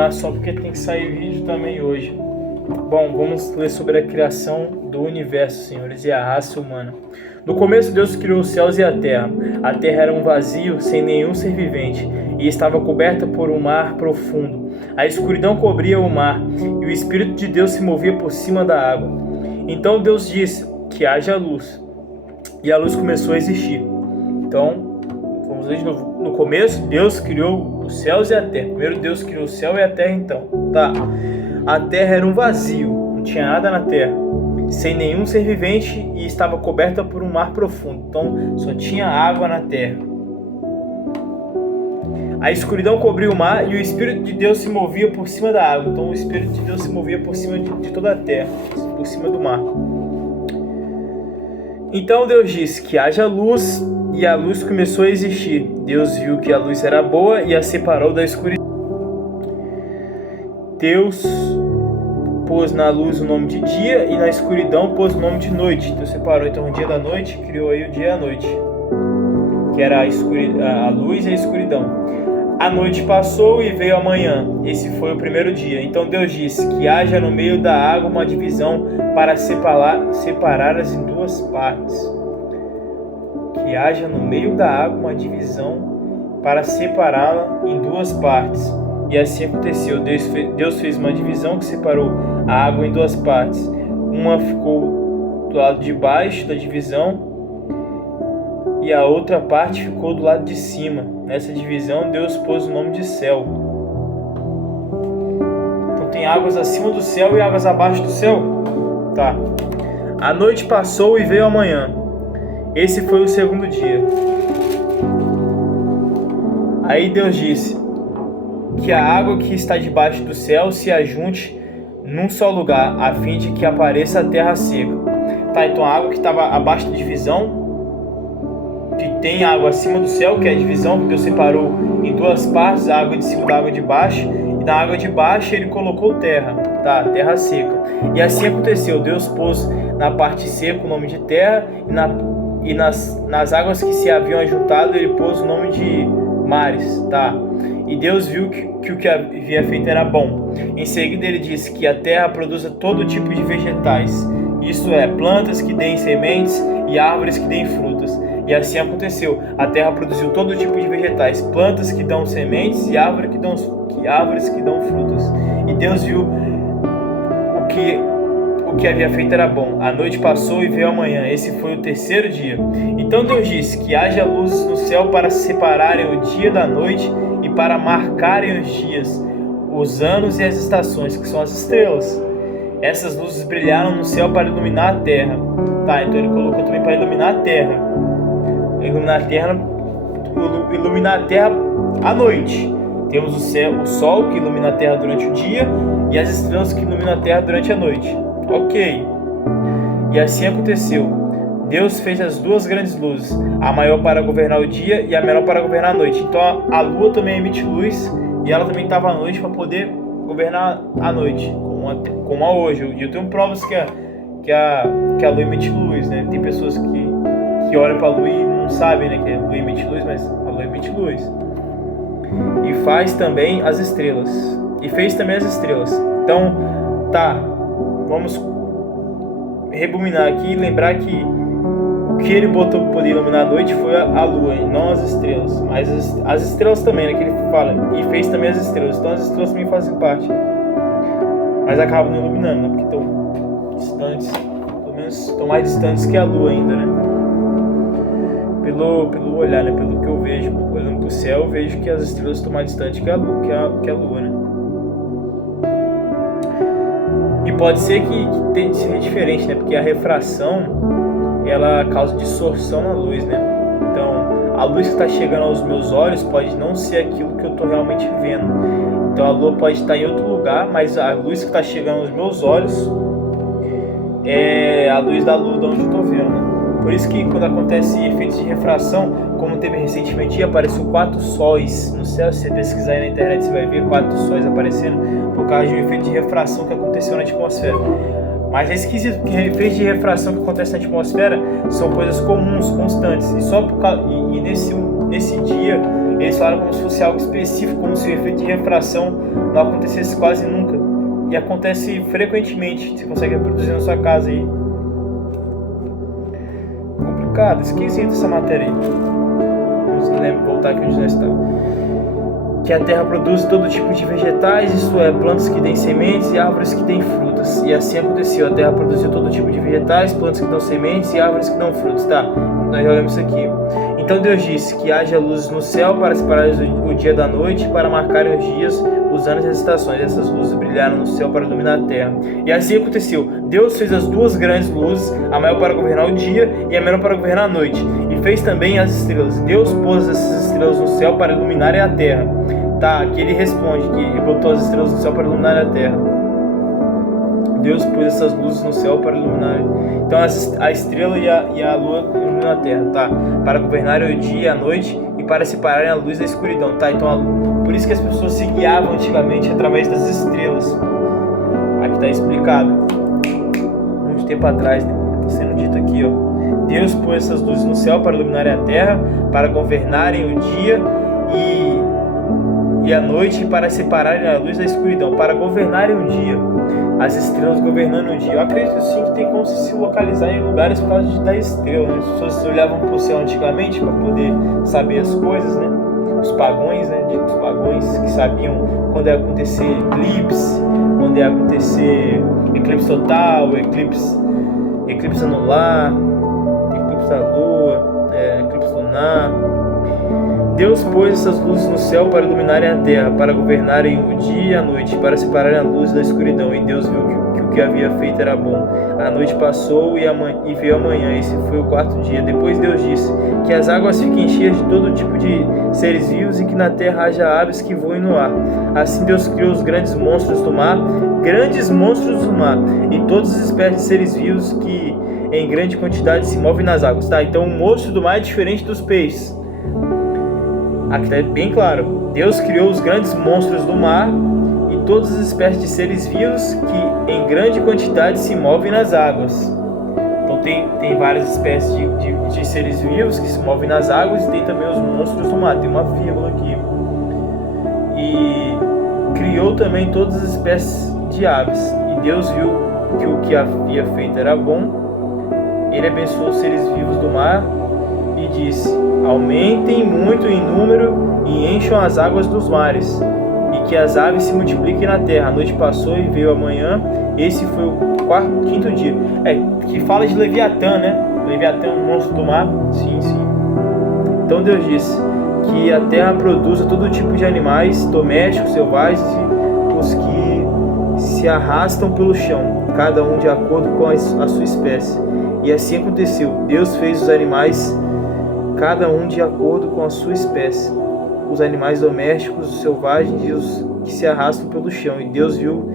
lá só porque tem que sair vídeo também hoje. Bom, vamos ler sobre a criação do universo, senhores, e a raça humana. No começo, Deus criou os céus e a terra. A terra era um vazio, sem nenhum ser vivente, e estava coberta por um mar profundo. A escuridão cobria o mar, e o Espírito de Deus se movia por cima da água. Então Deus disse que haja luz, e a luz começou a existir. Então, vamos ler de novo. No começo, Deus criou os céus e a terra. Primeiro Deus criou o céu e a terra, então. Tá. A terra era um vazio, não tinha nada na terra, sem nenhum ser vivente, e estava coberta por um mar profundo. Então, só tinha água na terra. A escuridão cobriu o mar e o Espírito de Deus se movia por cima da água. Então, o Espírito de Deus se movia por cima de toda a terra, por cima do mar. Então Deus disse que haja luz, e a luz começou a existir. Deus viu que a luz era boa e a separou da escuridão. Deus pôs na luz o nome de dia e na escuridão pôs o nome de noite. Deus separou então o dia da noite, criou aí o dia e a noite, que era a luz e a escuridão. A noite passou e veio a manhã. Esse foi o primeiro dia. Então Deus disse que haja no meio da água uma divisão para separá-las em duas partes. Que haja no meio da água uma divisão para separá-la em duas partes. E assim aconteceu. Deus fez uma divisão que separou a água em duas partes. Uma ficou do lado de baixo da divisão e a outra parte ficou do lado de cima. Nessa divisão, Deus pôs o nome de céu. Então tem águas acima do céu e águas abaixo do céu. Tá. A noite passou e veio a manhã. Esse foi o segundo dia. Aí Deus disse que a água que está debaixo do céu se ajunte num só lugar, a fim de que apareça a terra seca. Tá, então a água que estava abaixo da divisão, que tem água acima do céu, que é a divisão que Deus separou em duas partes, a água de cima da água de baixo, e na água de baixo ele colocou terra, tá, terra seca. E assim aconteceu. Deus pôs na parte seca o nome de terra, e nas águas que se haviam ajuntado ele pôs o nome de mares, tá. E Deus viu que o que havia feito era bom. Em seguida ele disse que a terra produza todo tipo de vegetais, isto é, plantas que deem sementes e árvores que deem frutas. E assim aconteceu. A terra produziu todo tipo de vegetais, plantas que dão sementes e árvores que dão frutas. E Deus viu o que havia feito era bom. A noite passou e veio a manhã. Esse foi o terceiro dia. Então Deus disse que haja luzes no céu para separarem o dia da noite e para marcarem os dias, os anos e as estações, que são as estrelas. Essas luzes brilharam no céu para iluminar a terra. Tá, então ele colocou também para iluminar a terra. Iluminar a terra à noite. Temos o sol que ilumina a terra durante o dia e as estrelas que iluminam a terra durante a noite. Ok. E assim aconteceu. Deus fez as duas grandes luzes, a maior para governar o dia e a menor para governar a noite. Então a lua também emite luz e ela também estava à noite para poder governar a noite, como a hoje. E eu tenho provas que a lua emite luz, né? Tem pessoas que olham para a lua e não sabem, né, que a lua emite luz, mas a lua emite luz. E faz também as estrelas. E fez também as estrelas. Então, tá, vamos rebobinar aqui e lembrar que o que ele botou para poder iluminar a noite foi a lua, e não as estrelas. Mas as estrelas também, né, que ele fala. E fez também as estrelas. Então as estrelas também fazem parte. Mas acabam não iluminando, né, porque estão distantes. Pelo menos estão mais distantes que a lua ainda, né? Pelo olhar, né? Pelo que eu vejo, olhando para o céu, eu vejo que as estrelas estão mais distantes que a lua, né? E pode ser que seja diferente, né? Porque a refração, ela causa distorção na luz, né? Então, a luz que está chegando aos meus olhos pode não ser aquilo que eu estou realmente vendo. Então, a lua pode estar em outro lugar, mas a luz que está chegando aos meus olhos é a luz da lua de onde eu estou vendo, né? Por isso que quando acontece efeitos de refração, como teve recentemente, apareceu 4 sóis no céu. Se você pesquisar aí na internet, você vai ver 4 sóis aparecendo por causa de um efeito de refração que aconteceu na atmosfera. Mas é esquisito, porque efeitos de refração que acontecem na atmosfera são coisas comuns, constantes. E só nesse dia Eles falaram como se fosse algo específico, como se o efeito de refração não acontecesse quase nunca. E acontece frequentemente. Você consegue reproduzir na sua casa aí. Complicado, esquisito essa matéria aí. Vamos voltar aqui onde nós estamos. Que a terra produz todo tipo de vegetais, isto é, plantas que dêem sementes e árvores que dêem frutas. E assim aconteceu, a terra produziu todo tipo de vegetais, plantas que dão sementes e árvores que dão frutos. Tá, nós já lemos isso aqui. Então Deus disse que haja luzes no céu para separar o dia da noite, para marcarem os dias, os anos e as estações. Essas luzes brilharam no céu para iluminar a terra. E assim aconteceu. Deus fez as duas grandes luzes, a maior para governar o dia e a menor para governar a noite. E fez também as estrelas. Deus pôs essas estrelas no céu para iluminarem a terra. Tá, aqui ele responde que botou as estrelas no céu para iluminar a terra. Deus pôs essas luzes no céu para iluminar. Então a estrela e a lua iluminam a terra, tá? Para governarem o dia e a noite e para separarem a luz da escuridão, tá? Então por isso que as pessoas se guiavam antigamente através das estrelas. Aqui está explicado. Muito tempo atrás, né? Está sendo dito aqui, ó. Deus pôs essas luzes no céu para iluminarem a terra, para governarem o dia e a noite, para separarem a luz da escuridão, para governarem o dia. As estrelas governando o dia. Eu acredito sim que tem como se localizar em lugares por causa da estrela, né? As pessoas olhavam para o céu antigamente para poder saber as coisas, né? Os pagões, né? Os pagões que sabiam quando ia acontecer eclipse, quando ia acontecer eclipse total, eclipse anular, eclipse da lua, eclipse lunar. Deus pôs essas luzes no céu para iluminarem a terra, para governarem o dia e a noite, para separarem a luz da escuridão. E Deus viu que o que havia feito era bom. A noite passou e veio a manhã. Esse foi o quarto dia. Depois Deus disse que as águas fiquem cheias de todo tipo de seres vivos e que na terra haja aves que voem no ar. Assim Deus criou os grandes monstros do mar, e todas as espécies de seres vivos que em grande quantidade se movem nas águas. Tá? Então o monstro do mar é diferente dos peixes. Aqui está bem claro. Deus criou os grandes monstros do mar e todas as espécies de seres vivos que em grande quantidade se movem nas águas. Então tem várias espécies de seres vivos que se movem nas águas e tem também os monstros do mar. Tem uma vírgula aqui. E criou também todas as espécies de aves. E Deus viu que o que havia feito era bom. Ele abençoou os seres vivos do mar e disse: aumentem muito em número e encham as águas dos mares, e que as aves se multipliquem na terra. A noite passou e veio a manhã. Esse foi o quinto dia. Que fala de Leviatã, né? Leviatã é um monstro do mar. Sim. Então Deus disse que a terra produza todo tipo de animais domésticos, selvagens, os que se arrastam pelo chão, cada um de acordo com a sua espécie. E assim aconteceu. Deus fez os animais cada um de acordo com a sua espécie, os animais domésticos, os selvagens e os que se arrastam pelo chão. E Deus viu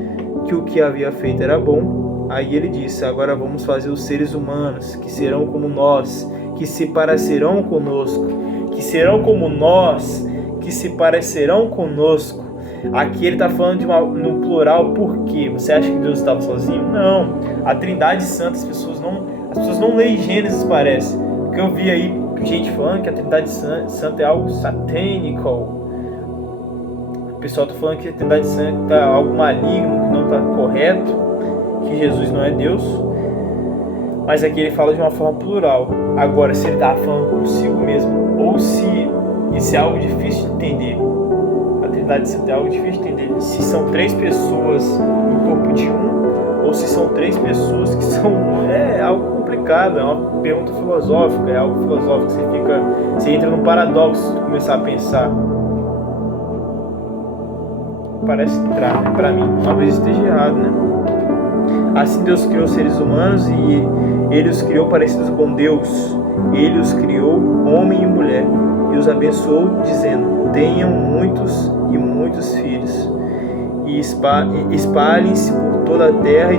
que o que havia feito era bom. Aí ele disse: agora vamos fazer os seres humanos, que serão como nós, que se parecerão conosco, que serão como nós, que se parecerão conosco. Aqui ele está falando no plural. Por quê? Você acha que Deus estava sozinho? Não. A Trindade Santa, as pessoas não leem Gênesis, parece. Porque eu vi aí gente falando que a Trindade Santa é algo satânico. O pessoal está falando que a Trindade Santa é algo maligno, que não está correto, que Jesus não é Deus. Mas aqui ele fala de uma forma plural. Agora, se ele está falando consigo mesmo, ou se isso é algo difícil de entender. A Trindade Santa é algo difícil de entender. Se são 3 pessoas no corpo de um, ou se são 3 pessoas que são algo complicado, é uma pergunta filosófica, é algo filosófico, você entra num paradoxo de começar a pensar. Parece entrar, né? Pra mim, talvez esteja errado, né? Assim Deus criou os seres humanos e Ele os criou parecidos com Deus. Ele os criou homem e mulher e os abençoou, dizendo: tenham muitos e muitos filhos e espalhem-se por toda a terra e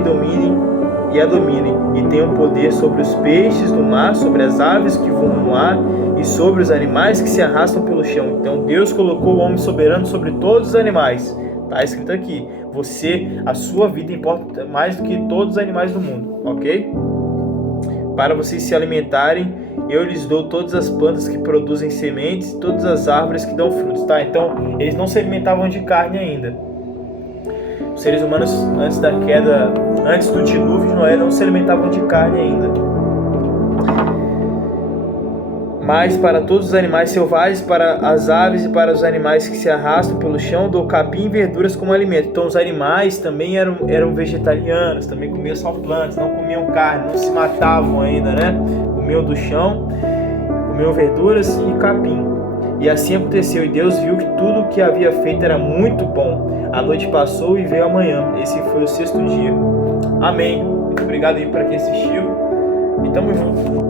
a dominem, e tenham poder sobre os peixes do mar, sobre as aves que voam no ar e sobre os animais que se arrastam pelo chão. Então Deus colocou o homem soberano sobre todos os animais. Está escrito aqui: a sua vida importa mais do que todos os animais do mundo, ok? Para vocês se alimentarem eu lhes dou todas as plantas que produzem sementes, todas as árvores que dão frutos, tá? Então, eles não se alimentavam de carne ainda. Os seres humanos, antes da queda, antes do dilúvio de Noé, não se alimentavam de carne ainda. Mas para todos os animais selvagens, para as aves e para os animais que se arrastam pelo chão, dou capim e verduras como alimento. Então os animais também eram vegetarianos, também comiam só plantas, não comiam carne, não se matavam ainda, né? Comiam do chão, comiam verduras e capim. E assim aconteceu, e Deus viu que tudo o que havia feito era muito bom. A noite passou e veio a manhã. Esse foi o 6º dia. Amém. Muito obrigado aí para quem assistiu. E tamo junto.